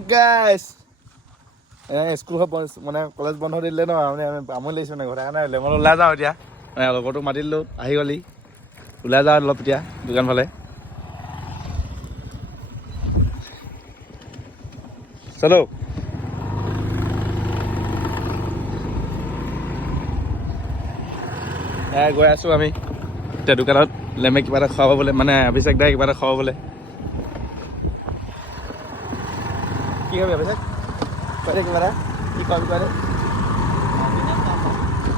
what গাইছ school মানে college বন্ধ দিলে ন মানে আমনি লাগিছে মানে ঘৰৰ কাৰণে লেমন ওলাই যাওঁ এতিয়া মানে লগৰটোক মাতি দিলোঁ আহি গ'লি ওলাই যাওঁ অলপ এতিয়া দোকান ফালে চলো গৈ আছোঁ আমি এতিয়া দোকানত লেমে কিবা এটা খুৱাব বোলে মানে অভিষেক দাই কিবা এটা খুৱাব বোলে কি খাবি অভিষেক কৈ দে কিবা এটা কি খুৱাবি কৈ দে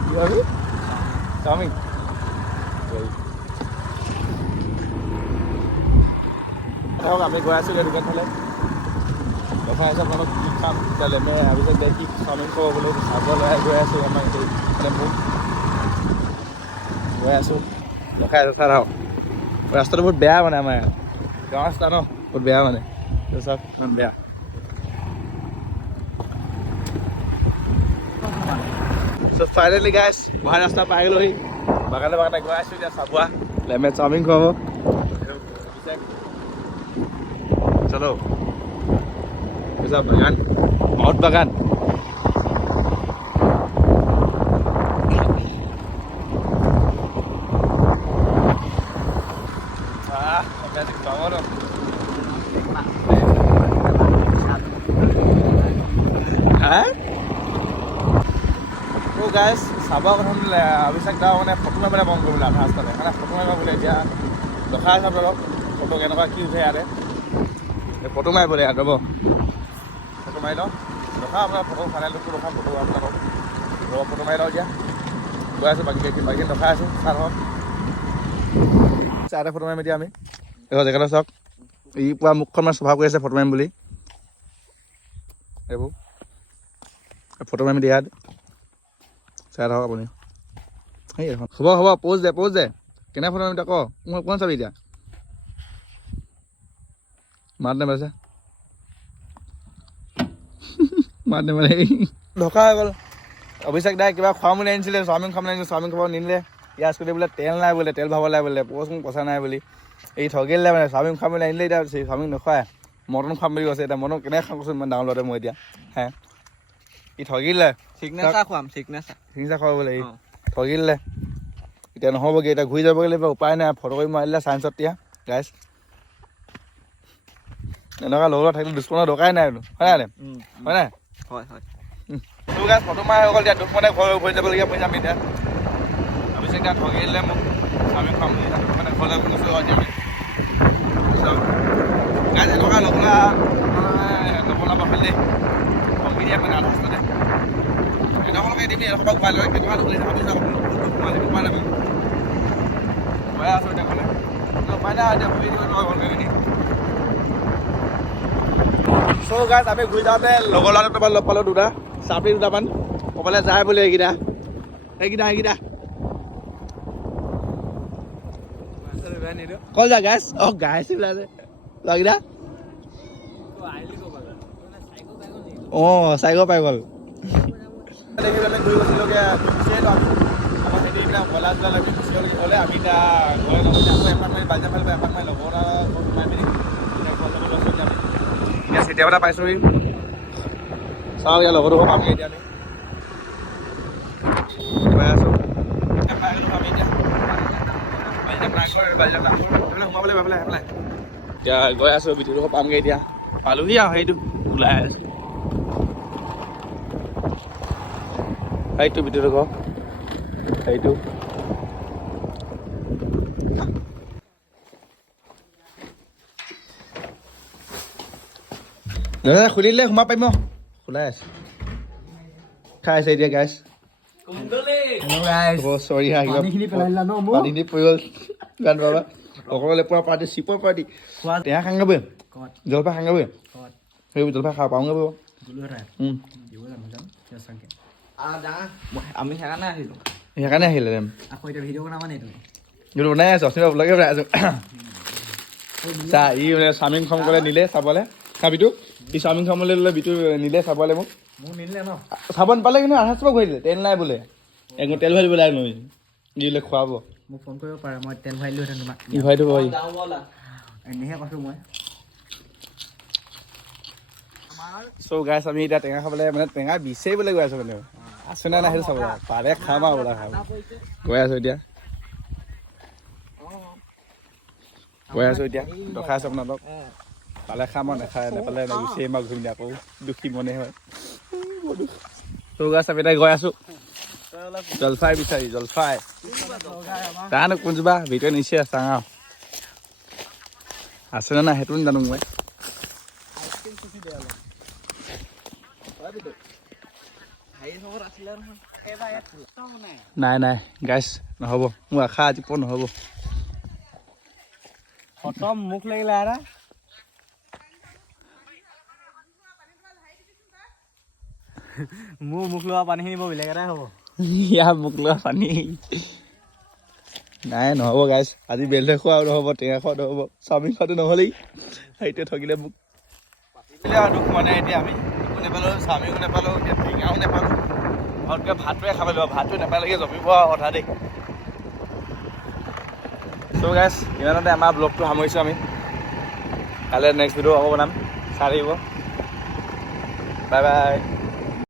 কি খাবি চাওমিন আমি গৈ আছোঁ দোকান ফালে দেখা আছে আপোনালোক কি খাম এতিয়া লেমে অভিষেক দাই কি চাওমিন খুৱাব বোলে চাব লৈ গৈ আছোঁ আমাৰ এইটো মানে মোক গৈ আছোঁ দেখাই আছে চাৰ আহক ৰাস্তাটো বহুত বেয়া মানে আমাৰ গাঁৱৰ ৰাস্তা ন বহুত বেয়া মানে চাওক ইমান বেয়া চ' ফাইনেলি গাইছ গুৱাহাটী ৰাস্তা পাই গ'লোহি বাগানে বাগানে গৈ আছোঁ এতিয়া চাবুৱা লেমে চাওমিন খুৱাব চলো বাগান মহৎ বাগান গাইছ চাব কথা শুনিলে অভিষেক দা মানে ফটো মাৰিবলৈ মন কৰিবলৈ আধা ৰাস্তাতে সেইকাৰণে ফটো মাৰিব বোলে এতিয়া দেখাই আছে আপোনালোক ফটো কেনেকুৱা কি উঠে ইয়াতে ফটো মাৰিবলৈ ইয়াত ৰ'ব ফটো মাৰি লওঁ দেখা আপোনাৰ ফটো ফাইনেল লুকটো ৰখা ফটো আপোনালোকক ৰ'ব ফটো মাৰি লওঁ এতিয়া গৈ আছোঁ বাকী দেখাই আছোঁ চাৰ হওক চাৰতে ফটো মাৰিম এতিয়া আমি এইবোৰ জেগাটো চাওক ই পুৰা মুখখন মানে চফা কৰি আছে ফটো মাৰিম বুলি এইবোৰ ফটো মাৰিম দিয়া চাই থাকক আপুনি সেই এখন হ'ব প'জ দে কেনে ফটো মাৰিম ক কোন চাবি এতিয়া মাত নেমাৰিছে মাত নেমাৰে ধকা হৈ গ'ল অভিষেক দাই কিবা খোৱা বুলি আনিছিলে চাওমিন খাব আনিছিলে চাওমিন খাব নিনিলে ইয়াৰ স্কুটি বোলে তেল নাই বোলে তেল ভৰাব লাগে বোলে পইচা নাই বুলি এই ঠগিলে মানে চাওমিন খাম বুলি আনিলে এতিয়া চাওমিন নোখোৱাই মটন খাম বুলি কৈছে এতিয়া মটন কেনেকৈ খাম কৈছোঁ ইমান ডাঙৰ ল'ৰাতে মই এতিয়া হে ই ঠগিলে চিগনেচাৰ খুৱাব বোলে ই ঠগিলে এতিয়া নহ'বগৈ এতিয়া ঘূৰি যাবগৈ লাগিব উপায় নাই ফটো কৰি মাৰিলে চায়েন্সত এতিয়া গাইছ এনেকুৱা লগৰ থাকিলে দুশ্মনৰ দৰকাৰেই নাই হয় নাই হয় তোৰ গাইছ ফটো মাৰি হৈ গ'ল এতিয়া দুশ্মনে ঘৰ উভতি যাবলগীয়া পইচা আমি এতিয়া অভিষেক এতিয়া ঠগিলে মোক আমি খাম বুলি মানে ঘৰলৈ গৈছোঁ এতিয়া গাইছ এনেকুৱা নবনাব পালে কমি দিয়া মানে আধা ৰাস্তাতে এনেকুৱাকৈ দিবি এসোপা ঘূৰাই লৈ কেনেকুৱা ধৰি যাব উপায় নাপায় গৈ আছোঁ এতিয়া ক'লে উপায় নাই এতিয়া ঘূৰি দিব নোৱাৰোঁ ঘৰলৈ পিনি চ' গাইছ আমি ঘূৰি যাওঁতে লগৰ ল'ৰা দুটামান লগ পালোঁ দুটা চাপৰি দুটামান ক'ৰবালৈ যায় বোলে এইকেইটা ক'ত যা গাইছ গাইছ ওলাইছে লগকেইটা চাইকেল পাই গ'ল দেখি আমি ঘূৰি গৈছিলোঁগৈ গুচিয়ে যাওঁ আমাৰ সেইটো এতিয়া বলা যোৱা আমি গুচি গ'লে আমি এতিয়া ঘৰে লগতে আকৌ এপাক মাৰি বালিজা ফালে এপাক মাৰি লগৰ এটা সোমাই পিনি এতিয়া ঘৰ যাব লৈছোঁ এতিয়া এতিয়া চিটিয়া এটা পাইছোঁহি চাওঁ ইয়াৰ লগৰটো পামগৈ এতিয়া আমি পাই আছোঁ পাই গ'লোঁ আমি এতিয়া বালিজা সোমাবলৈ পাই পেলাই এতিয়া গৈ আছোঁ ভিতৰডোখৰ পামগৈ এতিয়া পালোহি আৰু সেইটো ওলাই আছোঁ সেইটো ভিতৰডোখৰ সেইটো দাদা খুলিলে সোমাব পাৰিম খোলাই আছে খাই আছে এতিয়া গাইছ চৰি পানী পৰি গ'ল গান বাবা অকলে পুৰা পাৰ্টি চিপৰ পাৰ্টি টেঙা খাংগাবই জলফাই খাংগাবই সেইবোৰ জলফাই খাব পাওঁগৈ বাৰু আমি সেইকাৰণে আহিলে আকৌ এতিয়া ভিডিঅ' বনাবা নে তুমি কিন্তু বনাই আছোঁ অচিনা ব্লগে বনাই আছোঁ চা ই মানে চাওমিন খাম ক'লে নিলে চাবলৈ চাবিটো ই চাওমিন খাবলৈ ল'লে বিটো নিলে চাবলৈ মোক নিলে ন চাব নাপালে কিন্তু আধা চাব ঘূৰি দিলে তেল নাই বোলে একো তেল ভৰাই দিব লাগে নহয় দিলে খুৱাব মোক ফোন কৰিব পাৰে মই তেল ভৰাই দিলোহেঁতেন তোমাক ই ভৰাই দিব এনেহে কৈছোঁ মই চ' গাইছ আমি এতিয়া টেঙা খাবলৈ মানে টেঙা বিচাৰিবলৈ গৈ আছোঁ মানে আছে নে নাই সেইটো চাবলৈ পাৰে খাম আৰু বোলা খাম গৈ আছোঁ এতিয়া দেখাই আছোঁ আপোনালোকক পালে খাম আৰু নেখায় নেপালে গুচি আহিম আৰু ঘূৰি আকৌ দুখী মনে হয় চ' গাইছ আমি এতিয়া গৈ আছোঁ জলফাই বিচাৰি জলফাই জানো কোনজোপা ভিতৰত নিচে চাওঁ আছে নে নাই সেইটো জানো মই নাই নাই গাইছ নহ'ব মোৰ আশা আজি পূৰ নহ'ব খতম মুখ লাগিলে আৰা মোৰ মুখ লোৱা পানীখিনি বৰ বেলেগ এটাই হ'ব ইয়াৰ মুখ লোৱা পানী নাই নহ'ব গাইছ আজি বেলহে খোৱা নহ'ব টেঙা খোৱা নহ'ব চাওমিন খোৱাটো নহ'লেই সেইটোৱে ঠগিলে মোক দুখ মানে এতিয়া আমি একো নাপালোঁ চাওমিনো নাপালোঁ এতিয়া টেঙাও নাপালোঁ ঘৰতকৈ ভাতটোৱে খাব লাগিব ভাতটো নাপালেগে জমিব কথা দেই চ' গাইছ ইমানতে আমাৰ ব্লগটো সামৰিছোঁ আমি কাইলৈ নেক্সট ভিডিঅ' আকৌ বনাম চাই থাকিব বাই বাই